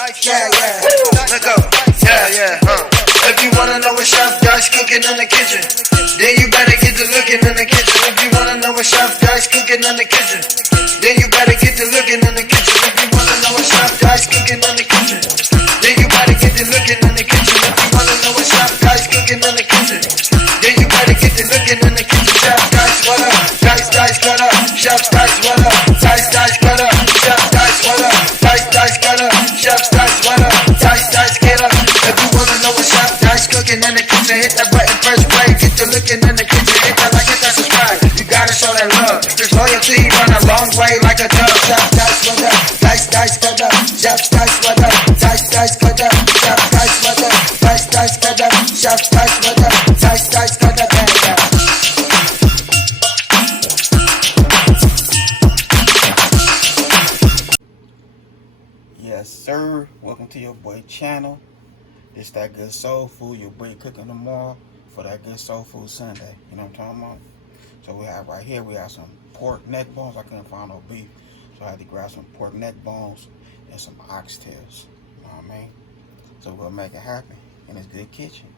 Let go. If you wanna know what Chef Dice cooking in the kitchen, then you better get to looking in the kitchen. If you wanna know what Chef Dice cooking in the kitchen, then you better get to looking in the kitchen. If you wanna know what Chef Dice cooking in the kitchen, then you better get to looking in the kitchen. If you wanna know what Chef Dice cooking in the kitchen, then you better get to looking in the kitchen. Chef Dice, what up? Dice, cut up. Chef Dice, what up? Dice, cut up. Chef Dice, what up? Dice, cut up. Chef Dice, what up? Dice, get up. If you wanna know what Chef Dice cooking in the kitchen, hit that button, press play, get to looking in the kitchen, hit that like, hit that subscribe. You gotta show that love. This loyalty run a long way like a dove. Chef Dice, what up? Dice, cut up. Chef Dice, what up? Dice, cut up. Chef Dice, what up? Dice, cut up. Chef Dice, what up? Dice, cut up. Yes, sir. Welcome to your boy channel. This that good soul food you'll bring cooking tomorrow for that good soul food Sunday. You know what I'm talking about? So we have right here, we have some pork neck bones. I couldn't find no beef, so I had to grab some pork neck bones and some oxtails. You know what I mean? So we're gonna make it happen in this good kitchen.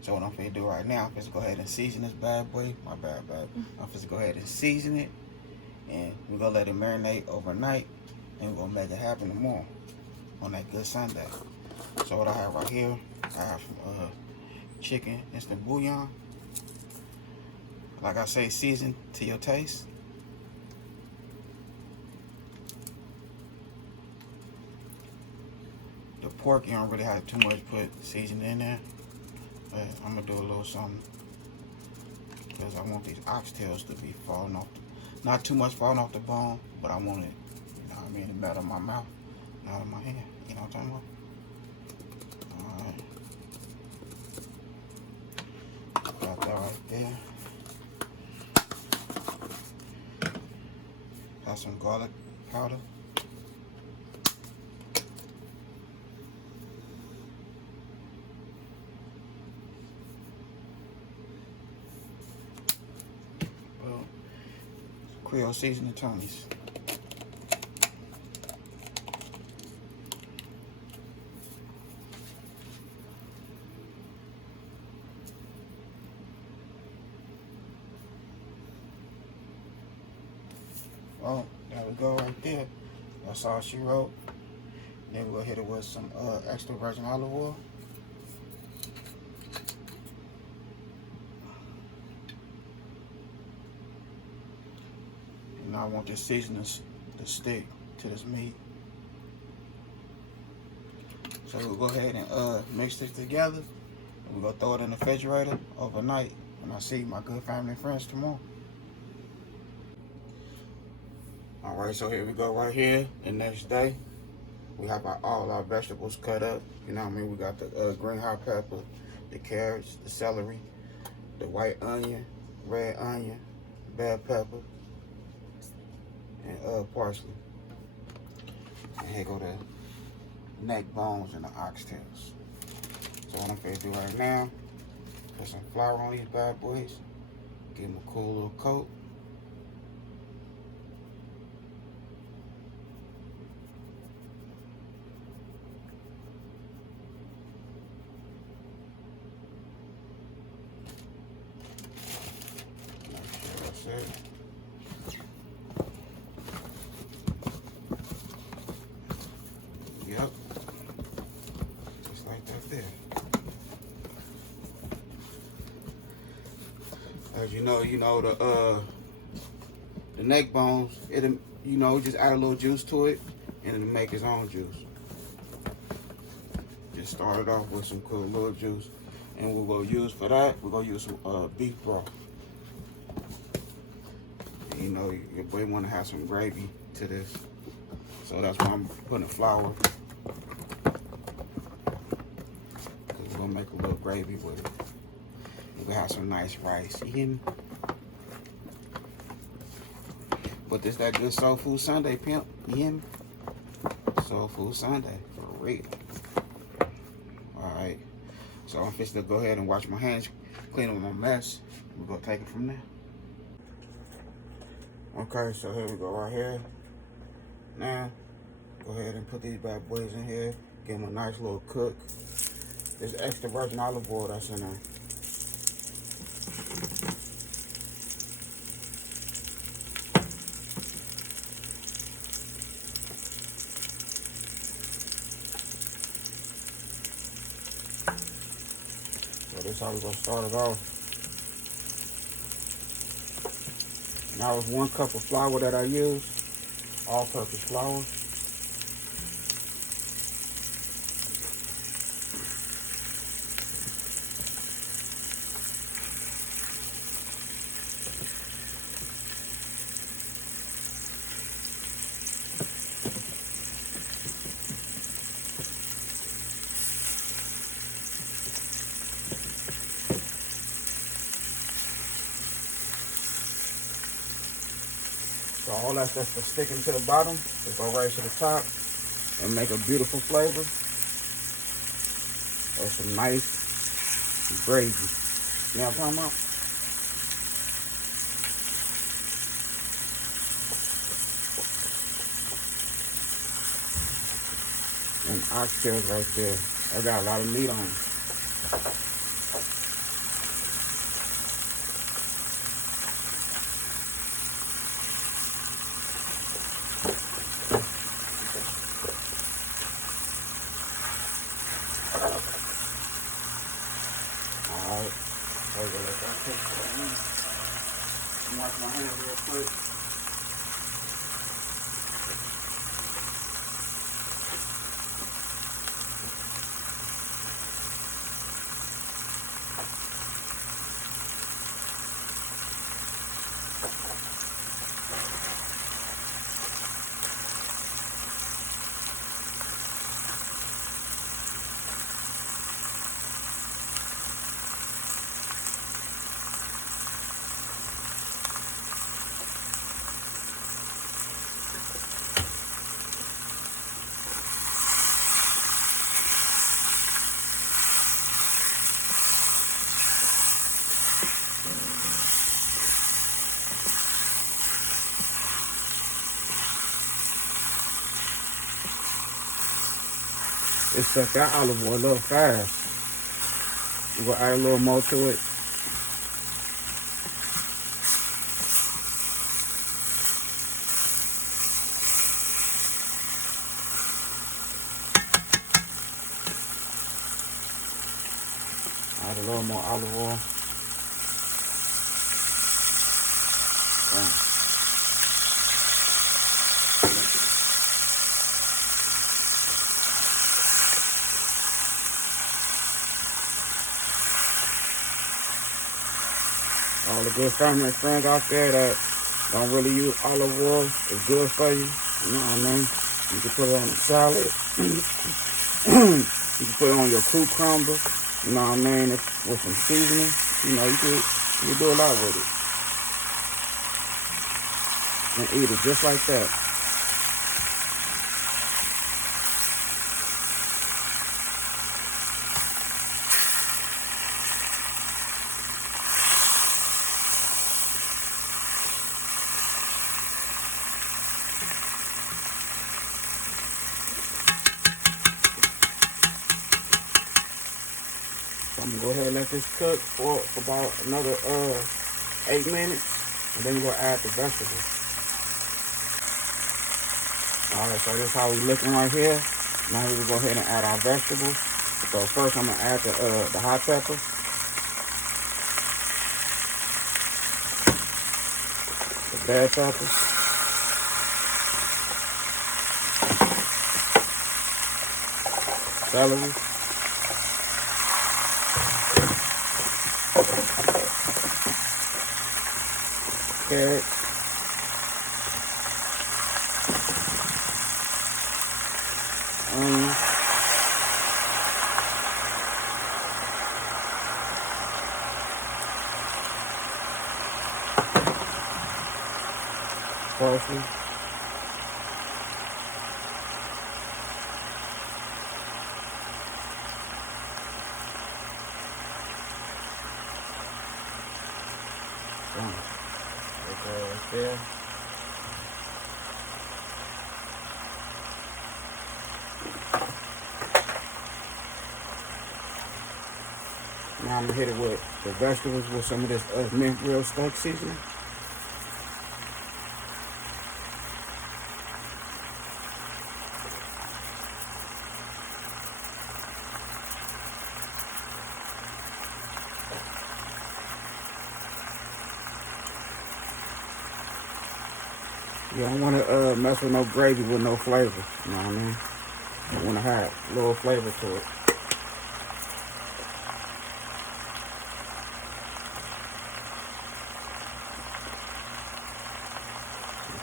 So what I'm gonna do right now, I'm gonna go ahead and season this bad boy. My bad, babe. I'm gonna go ahead and season it, and we're gonna let it marinate overnight, and we're gonna make it happen tomorrow on that good Sunday. So what I have right here, I have some chicken instant bouillon. Like I say, season to your taste. The pork, you don't really have too much put seasoning in there, but I'm gonna do a little something because I want these oxtails to be falling off, not too much falling off the bone, but I want it, you know what I mean, to melt in my mouth, not in my hand. You know what I'm talking about? Alright. Got that right there. Got some garlic powder. Well, Creole seasoning Tony's. Oh, there we go right there. That's all she wrote. Then we'll hit it with some extra virgin olive oil. And I want this seasoning to stick to this meat. So we'll go ahead and mix this together. And we're gonna throw it in the refrigerator overnight when I see my good family and friends tomorrow. Alright, so here we go right here. The next day, we have all our vegetables cut up. You know what I mean? We got the green hot pepper, the carrots, the celery, the white onion, red onion, bell pepper, and parsley. And here go the neck bones and the oxtails. So what I'm gonna do right now, put some flour on these bad boys, give them a cool little coat. Yep, just like that there. As you know the neck bones. It'll, just add a little juice to it, and it'll make its own juice. Just start it off with some cool little juice, and we're gonna use for that. We're gonna use some beef broth. Your boy want to have some gravy to this, so that's why I'm putting flour. Cause we're gonna make a little gravy with it. We're gonna have some nice rice. You hear me? But this that good soul food Sunday, pimp. You hear me? Soul food Sunday for real. All right. So I'm fixing to go ahead and wash my hands, clean up my mess. We're gonna take it from there. Okay, so here we go right here. Now, go ahead and put these bad boys in here. Give them a nice little cook. This extra virgin olive oil that's in there. So this is how we're gonna start it off. Now it's 1 cup of flour that I use, all-purpose flour. So all that stuff that's sticking to the bottom, just go right to the top and make a beautiful flavor. Or some nice gravy. You know what I'm talking about? And oxtails right there. I got a lot of meat on it. Alright, let that cook for a minute. Wash my hands real quick. It's set that olive oil a little fast. We're gonna add a little more to it. Add a little more olive oil. All the good family and friends out there that don't really use olive oil, it's good for you. You know what I mean? You can put it on a salad. You can put it on your cucumber. You know what I mean? With some seasoning. You know, you can do a lot with it. And eat it just like that. So I'm gonna go ahead and let this cook for about another 8 minutes, and then we're gonna add the vegetables. All right, so this is how we looking right here. Now we're gonna go ahead and add our vegetables. So first I'm gonna add the hot peppers. The bell peppers. Celery. Carrots. Onions. Parsley. Right there. Now I'm gonna hit it with the vegetables with some of this mint grilled steak seasoning. You don't want to mess with no gravy with no flavor. You know what I mean? You want to have a little flavor to it.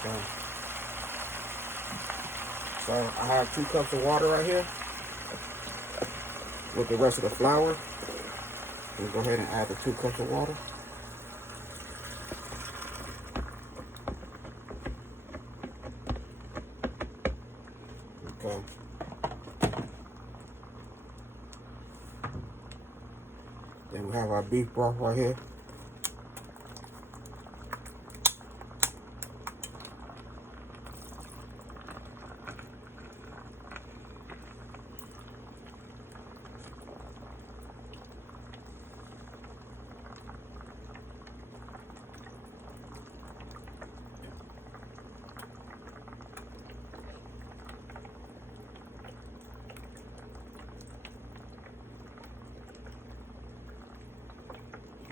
Okay. So I have 2 cups of water right here with the rest of the flour. We'll go ahead and add the 2 cups of water. Okay. Then we have our beef broth right here.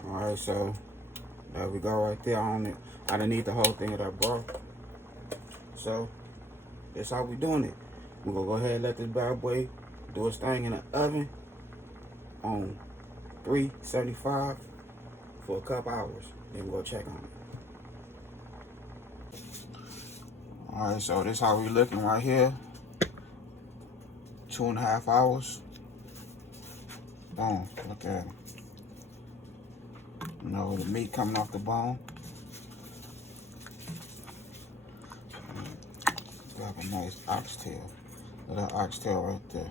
Alright, so there we go right there on it. I didn't need the whole thing of that broth. So that's how we doing it. We're gonna go ahead and let this bad boy do its thing in the oven on 375 for a couple hours. Then we'll check on it. Alright, so this how we looking right here. 2.5 hours. Boom, look at it. You know, the meat coming off the bone. Got a nice oxtail. Little oxtail right there.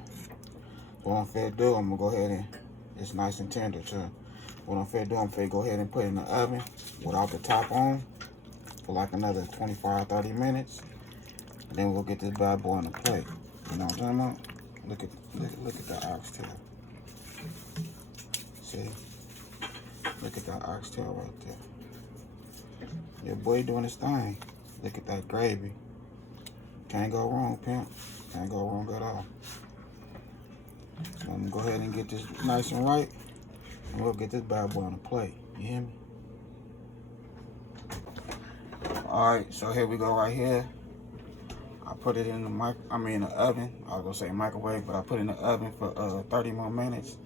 So what I'm finna do, I'm gonna go ahead and, it's nice and tender too. What I'm finna do, I'm finna go ahead and put it in the oven without the top on for like another 25-30 minutes. And then we'll get this bad boy on the plate. You know what I'm talking about? Look at that oxtail. See? Look at that oxtail right there. Your boy doing his thing. Look at that gravy. Can't go wrong, pimp. Can't go wrong at all. So I'm gonna go ahead and get this nice and right, and we'll get this bad boy on the plate. You hear me? Alright, so here we go right here. I put it in the the oven. I was gonna say microwave, but I put it in the oven for 30 more minutes.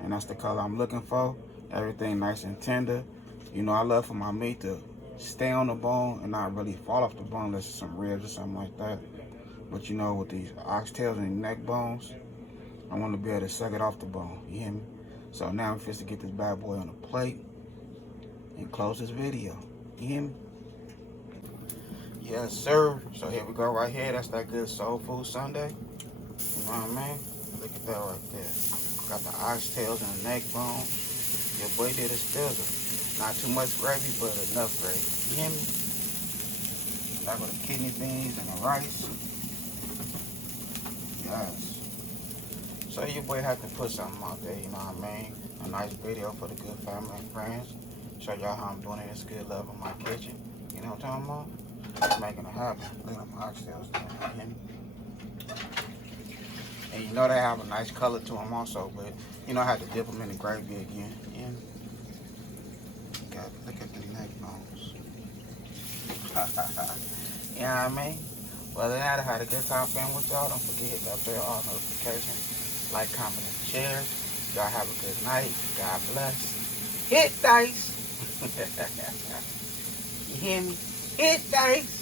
And that's the color I'm looking for. Everything nice and tender. You know, I love for my meat to stay on the bone and not really fall off the bone unless it's some ribs or something like that. But you know, with these oxtails and neck bones, I want to be able to suck it off the bone. You hear me? So now I'm just to get this bad boy on the plate and close this video. You hear me? Yes, sir. So here we go right here. That's that good soul food Sunday. You know what I mean? Look at that right there. Got the oxtails and the neck bone. Your boy did his thizzle. Not too much gravy, but enough gravy. You hear me? Got with the kidney beans and the rice. Yes. So your boy had to put something out there, you know what I mean? A nice video for the good family and friends. Show y'all how I'm doing it. It's good love in my kitchen. You know what I'm talking about? Just making it happen. Look at my oxtails doing it. You hear me? And you know they have a nice color to them also, but you know I had to dip them in the gravy again. Yeah. Look at the neck bones. You know what I mean? Well, other than that, I had a good time playing with y'all. Don't forget to hit that bell, all notifications, like, comment, and share. Y'all have a good night. God bless. Hit dice. You hear me? Hit dice.